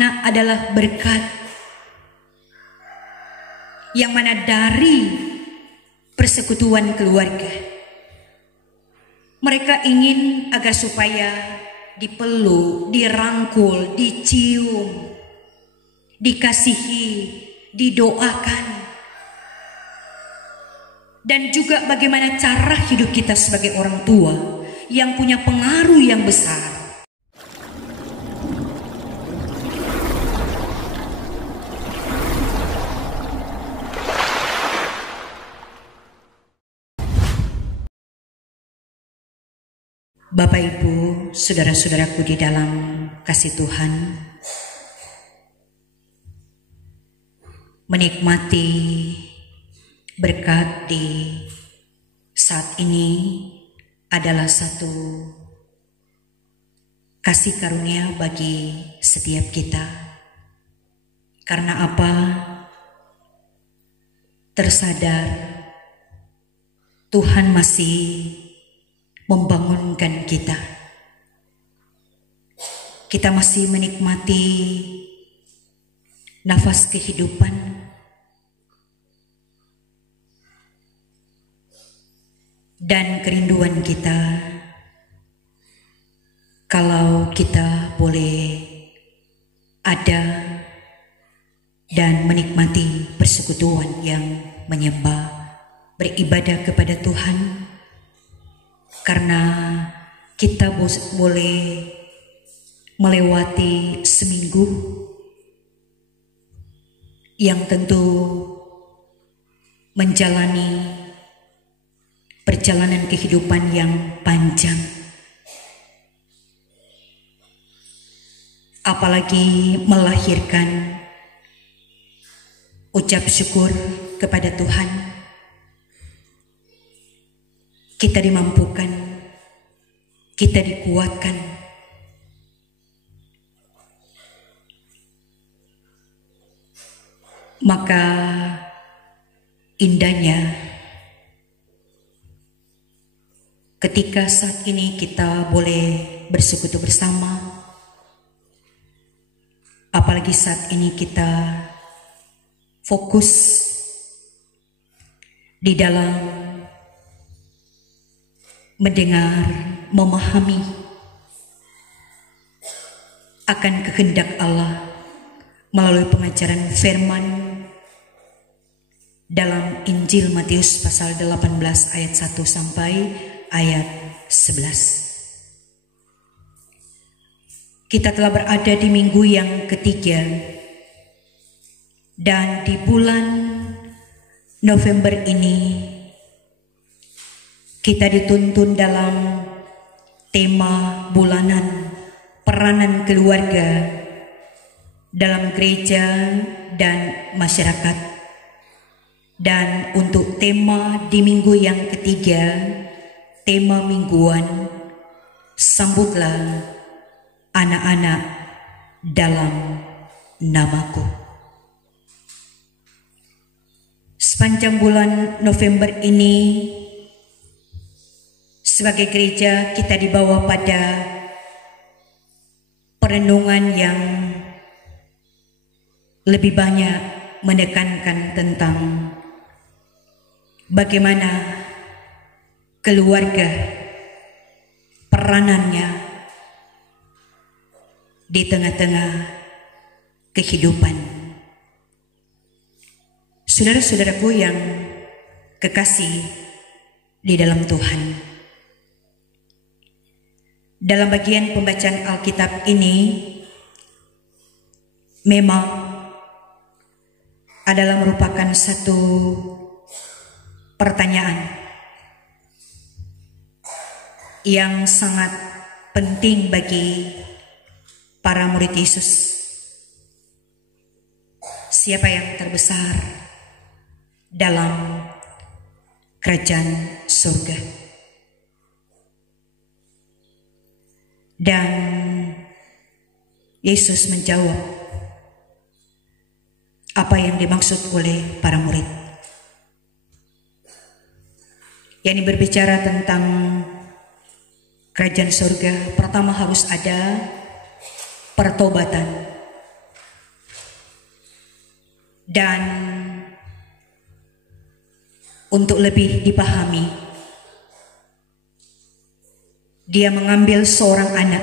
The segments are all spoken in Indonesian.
anak adalah berkat, yang mana dari persekutuan keluarga mereka ingin agar supaya dipeluk, dirangkul, dicium, dikasihi, didoakan, dan juga bagaimana cara hidup kita sebagai orang tua yang punya pengaruh yang besar. Bapak Ibu, saudara-saudaraku di dalam kasih Tuhan, menikmati berkat di saat ini adalah satu kasih karunia bagi setiap kita. Karena apa? Tersadar Tuhan masih membangunkan kita. Kita masih menikmati nafas kehidupan. Dan kerinduan kita kalau kita boleh ada dan menikmati persekutuan yang menyembah, beribadah kepada Tuhan. Karena kita boleh melewati seminggu yang tentu menjalani perjalanan kehidupan yang panjang. Apalagi melahirkan ucap syukur kepada Tuhan. Kita dimampukan, kita dikuatkan. Maka indahnya ketika saat ini kita boleh bersekutu bersama, apalagi saat ini kita fokus di dalam mendengar, memahami akan kehendak Allah melalui pengajaran firman dalam Injil Matius pasal 18 ayat 1 sampai ayat 11. Kita telah berada di minggu yang ketiga dan di bulan November ini kita dituntun dalam tema bulanan peranan keluarga dalam gereja dan masyarakat. Dan untuk tema di minggu yang ketiga, tema mingguan, sambutlah anak-anak dalam namaku. Sepanjang bulan November ini, sebagai gereja kita dibawa pada perenungan yang lebih banyak menekankan tentang bagaimana keluarga peranannya di tengah-tengah kehidupan. Saudara-saudaraku yang kekasih di dalam Tuhan, dalam bagian pembacaan Alkitab ini memang adalah merupakan satu pertanyaan yang sangat penting bagi para murid Yesus. Siapa yang terbesar dalam kerajaan surga? Dan Yesus menjawab apa yang dimaksud oleh para murid. Yang berbicara tentang kerajaan surga, pertama harus ada pertobatan. Dan untuk lebih dipahami, dia mengambil seorang anak,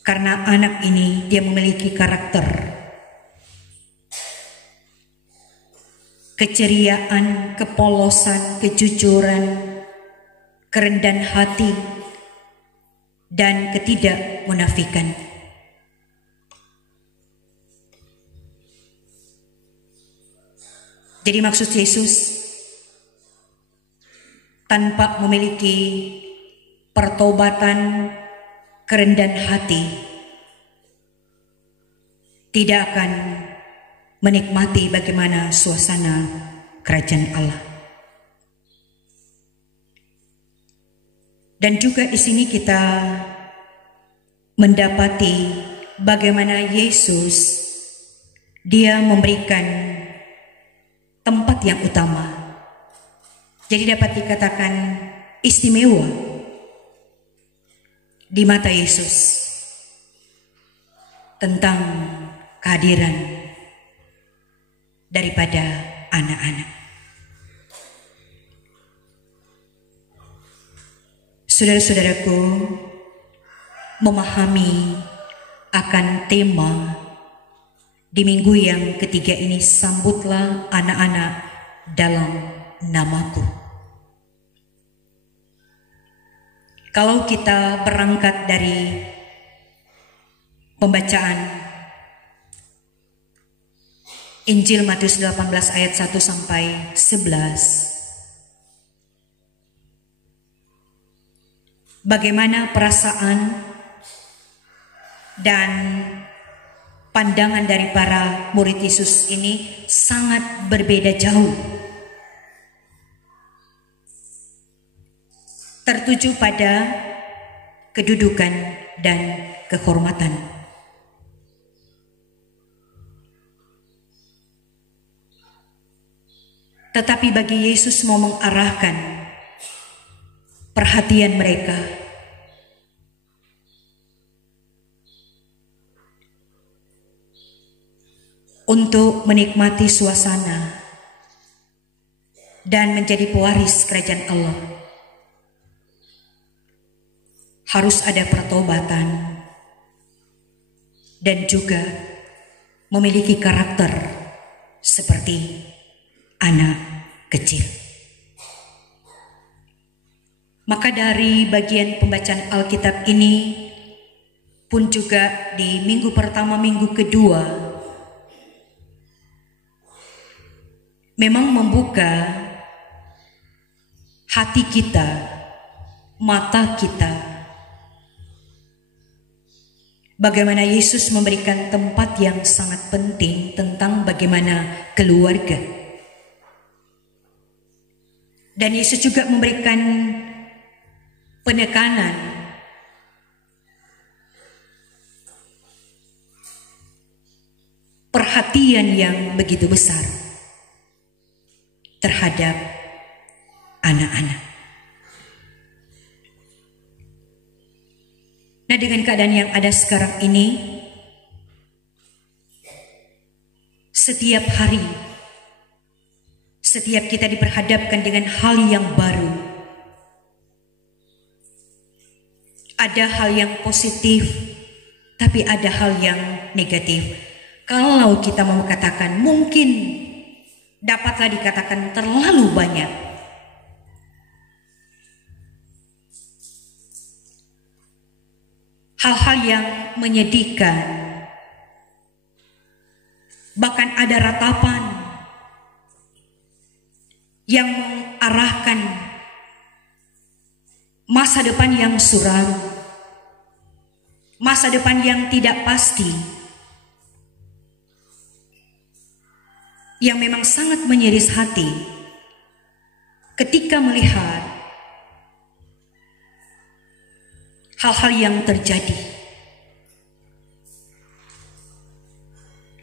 karena anak ini dia memiliki karakter, keceriaan, kepolosan, kejujuran, kerendahan hati, dan ketidakmunafikan. Jadi maksud Yesus, tanpa memiliki pertobatan, kerendahan hati, tidak akan menikmati bagaimana suasana kerajaan Allah. Dan juga di sini kita mendapati bagaimana Yesus dia memberikan tempat yang utama. Jadi dapat dikatakan istimewa di mata Yesus tentang kehadiran daripada anak-anak. Saudara-saudaraku, memahami akan tema di minggu yang ketiga ini, sambutlah anak-anak dalam namaku. Kalau kita berangkat dari pembacaan Injil Matius 18 ayat 1 sampai 11, bagaimana perasaan dan pandangan dari para murid Yesus ini sangat berbeda jauh, tertuju pada kedudukan dan kehormatan. Tetapi bagi Yesus mau mengarahkan perhatian mereka untuk menikmati suasana dan menjadi pewaris kerajaan Allah, harus ada pertobatan dan juga memiliki karakter seperti anak kecil. Maka dari bagian pembacaan Alkitab ini pun juga di minggu pertama, minggu kedua, memang membuka hati kita, mata kita, bagaimana Yesus memberikan tempat yang sangat penting tentang bagaimana keluarga. Dan Yesus juga memberikan penekanan perhatian yang begitu besar terhadap anak-anak. Nah, dengan keadaan yang ada sekarang ini, setiap hari, setiap kita diperhadapkan dengan hal yang baru. Ada hal yang positif, tapi ada hal yang negatif. Kalau kita mau katakan, mungkin dapatlah dikatakan terlalu banyak. Hal-hal yang menyedihkan, bahkan ada ratapan yang mengarahkan masa depan yang suram, masa depan yang tidak pasti, yang memang sangat menyiris hati ketika melihat hal-hal yang terjadi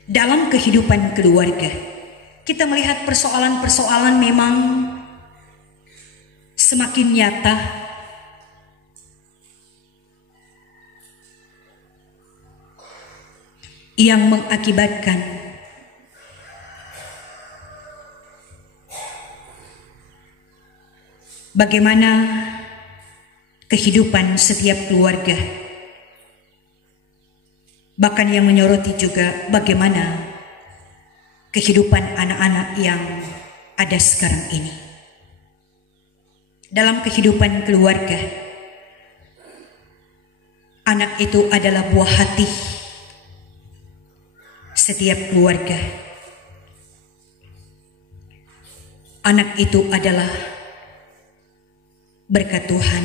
dalam kehidupan keluarga. Kita melihat persoalan-persoalan memang semakin nyata, yang mengakibatkan bagaimana kehidupan setiap keluarga, bahkan yang menyoroti juga bagaimana kehidupan anak-anak yang ada sekarang ini. Dalam kehidupan keluarga, anak itu adalah buah hati setiap keluarga. Anak itu adalah berkat Tuhan,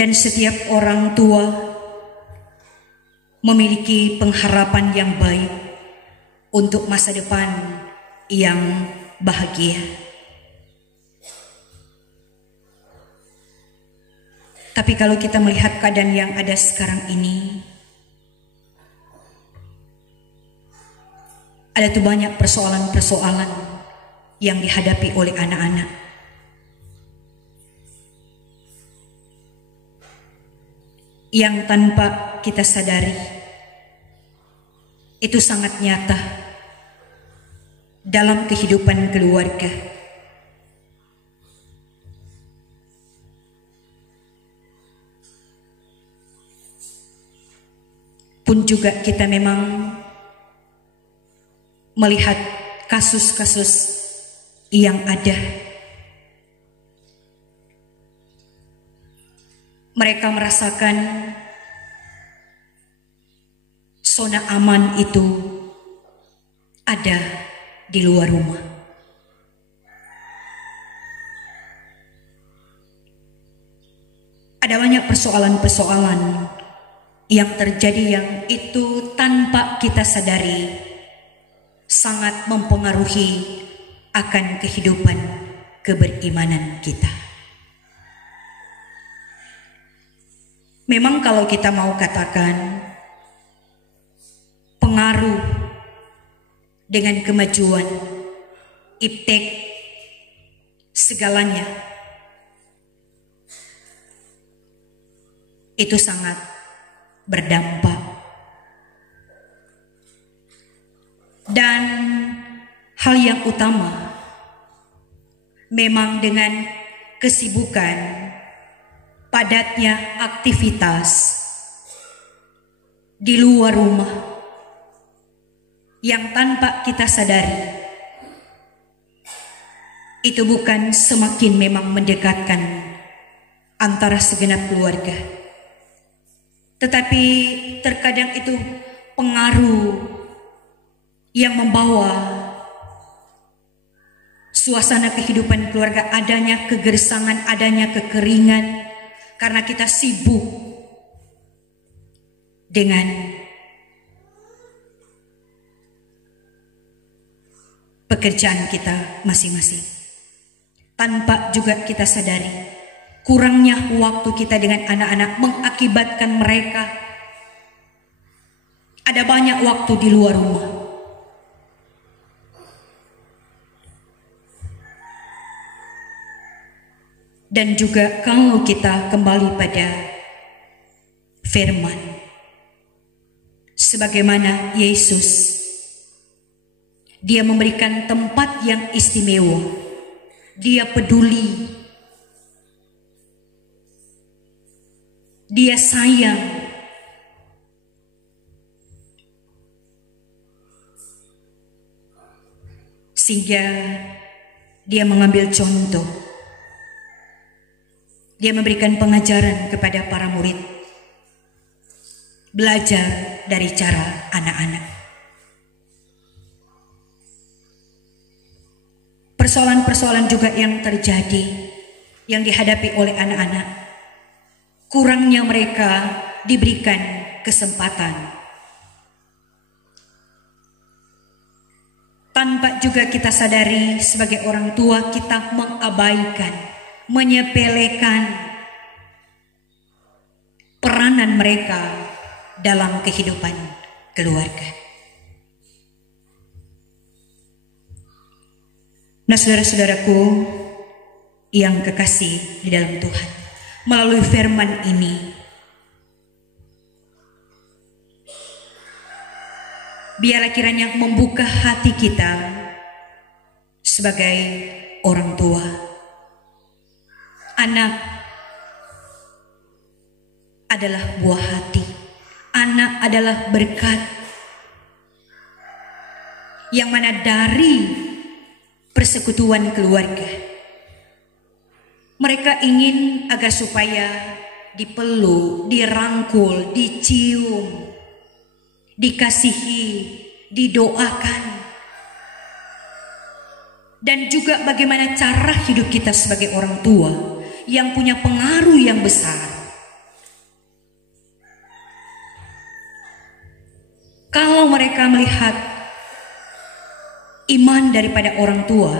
dan setiap orang tua memiliki pengharapan yang baik untuk masa depan yang bahagia. Tapi kalau kita melihat keadaan yang ada sekarang ini, ada tuh banyak persoalan-persoalan yang dihadapi oleh anak-anak. Yang tanpa kita sadari, itu sangat nyata dalam kehidupan keluarga. Pun juga kita memang melihat kasus-kasus yang ada. Mereka merasakan zona aman itu ada di luar rumah. Ada banyak persoalan-persoalan yang terjadi yang itu tanpa kita sadari sangat mempengaruhi akan kehidupan keberimanan kita. Memang kalau kita mau katakan pengaruh dengan kemajuan, iptek, segalanya, itu sangat berdampak. Dan hal yang utama, memang dengan kesibukan, padatnya aktivitas di luar rumah yang tanpa kita sadari, itu bukan semakin memang mendekatkan antara segenap keluarga, tetapi terkadang itu pengaruh yang membawa suasana kehidupan keluarga, adanya kegersangan, adanya kekeringan, karena kita sibuk dengan pekerjaan kita masing-masing. Tanpa juga kita sadari, kurangnya waktu kita dengan anak-anak mengakibatkan mereka ada banyak waktu di luar rumah. Dan juga kalau kita kembali pada firman, sebagaimana Yesus, Dia memberikan tempat yang istimewa, Dia peduli, Dia sayang, sehingga Dia mengambil contoh. Dia memberikan pengajaran kepada para murid, belajar dari cara anak-anak. Persoalan-persoalan juga yang terjadi, yang dihadapi oleh anak-anak, kurangnya mereka diberikan kesempatan. Tanpa juga kita sadari sebagai orang tua, kita mengabaikan, menyepelekan peranan mereka dalam kehidupan keluarga. Nah, saudara-saudaraku yang kekasih di dalam Tuhan, melalui firman ini biarlah kiranya membuka hati kita sebagai orang tua. Anak adalah buah hati, anak adalah berkat, yang mana dari persekutuan keluarga mereka ingin agar supaya dipeluk, dirangkul, dicium, dikasihi, didoakan, dan juga bagaimana cara hidup kita sebagai orang tua yang punya pengaruh yang besar. Kalau mereka melihat iman daripada orang tua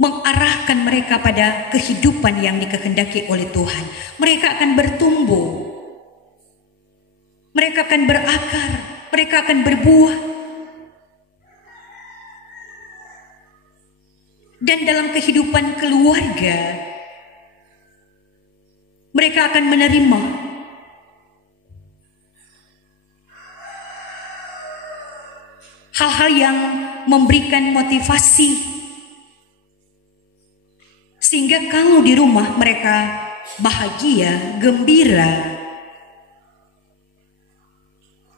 mengarahkan mereka pada kehidupan yang dikehendaki oleh Tuhan, mereka akan bertumbuh, mereka akan berakar, mereka akan berbuah. Dan dalam kehidupan keluarga mereka akan menerima hal-hal yang memberikan motivasi, sehingga kalau di rumah mereka bahagia, gembira,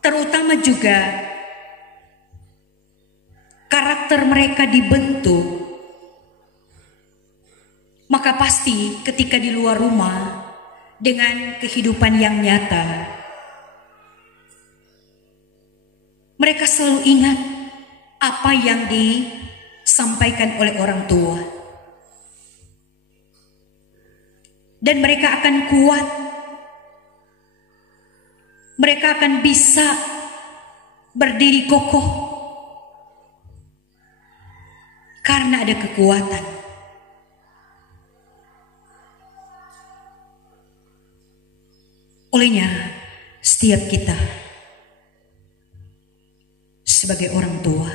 terutama juga karakter mereka dibentuk, maka pasti ketika di luar rumah dengan kehidupan yang nyata, mereka selalu ingat apa yang disampaikan oleh orang tua. Dan mereka akan kuat. Mereka akan bisa berdiri kokoh karena ada kekuatan. Olehnya, setiap kita sebagai orang tua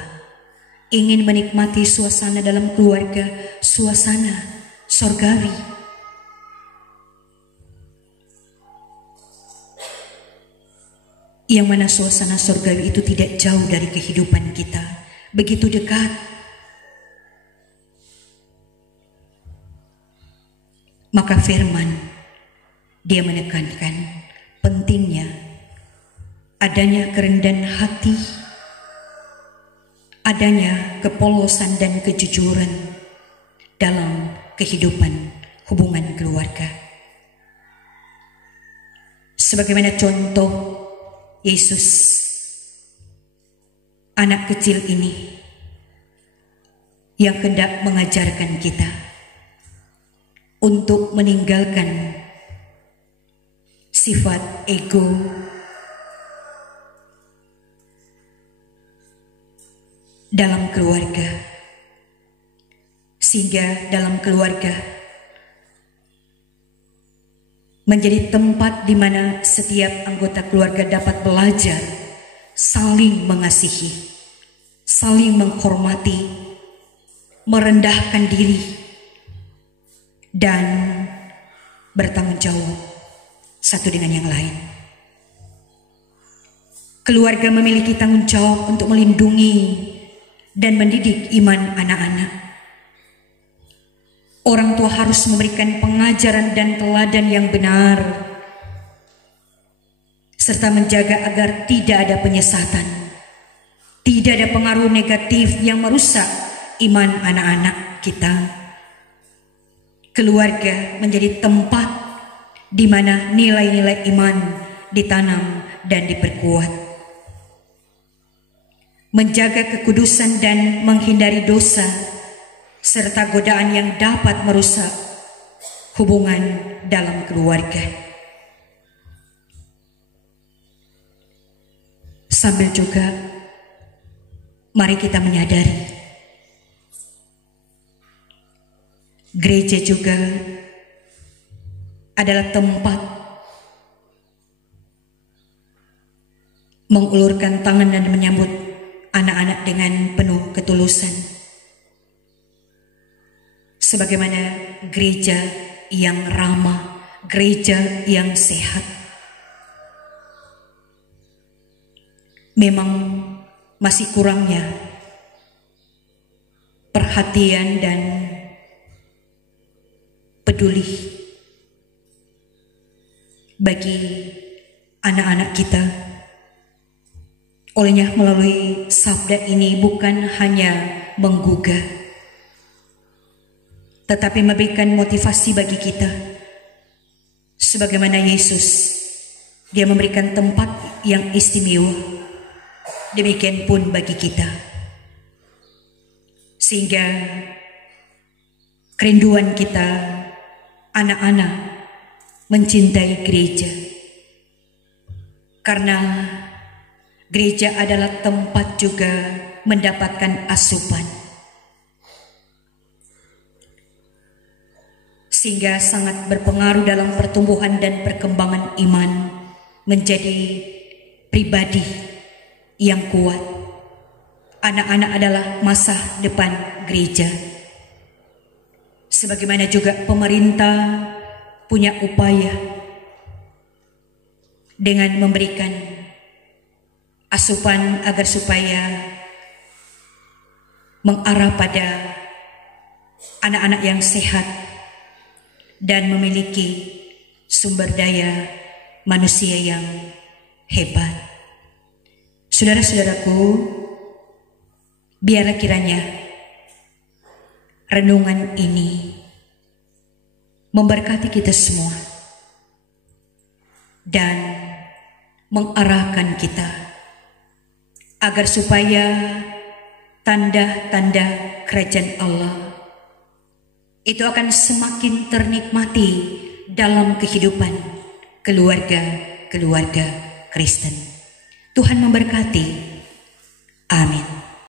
ingin menikmati suasana dalam keluarga, suasana sorgawi, yang mana suasana sorgawi itu tidak jauh dari kehidupan kita, begitu dekat. Maka firman dia menekankan pentingnya adanya kerendahan hati, adanya kepolosan dan kejujuran dalam kehidupan hubungan keluarga. Sebagaimana contoh Yesus, anak kecil ini yang hendak mengajarkan kita untuk meninggalkan sifat ego, dalam keluarga, sehingga dalam keluarga menjadi tempat di mana setiap anggota keluarga dapat belajar saling mengasihi, saling menghormati, merendahkan diri, dan bertanggung jawab satu dengan yang lain. Keluarga memiliki tanggung jawab untuk melindungi dan mendidik iman anak-anak. Orang tua harus memberikan pengajaran dan teladan yang benar, serta menjaga agar tidak ada penyesatan, tidak ada pengaruh negatif yang merusak iman anak-anak kita. Keluarga menjadi tempat di mana nilai-nilai iman ditanam dan diperkuat. Menjaga kekudusan dan menghindari dosa serta godaan yang dapat merusak hubungan dalam keluarga. Sambil juga mari kita menyadari gereja juga adalah tempat mengulurkan tangan dan menyambut anak-anak dengan penuh ketulusan. Sebagaimana gereja yang ramah, gereja yang sehat. memang masih kurangnya perhatian dan peduli bagi anak-anak kita. Olehnya melalui sabda ini bukan hanya menggugah, tetapi memberikan motivasi bagi kita. Sebagaimana Yesus, Dia memberikan tempat yang istimewa, demikian pun bagi kita. Sehingga kerinduan kita anak-anak mencintai gereja, karena gereja adalah tempat juga mendapatkan asupan, sehingga sangat berpengaruh dalam pertumbuhan dan perkembangan iman menjadi pribadi yang kuat. Anak-anak adalah masa depan gereja. Sebagaimana juga pemerintah punya upaya dengan memberikan asupan agar supaya mengarah pada anak-anak yang sehat dan memiliki sumber daya manusia yang hebat. Saudara-saudaraku, biarlah kiranya renungan ini memberkati kita semua dan mengarahkan kita agar supaya tanda-tanda kerajaan Allah itu akan semakin ternikmati dalam kehidupan keluarga-keluarga Kristen. Tuhan memberkati. Amin.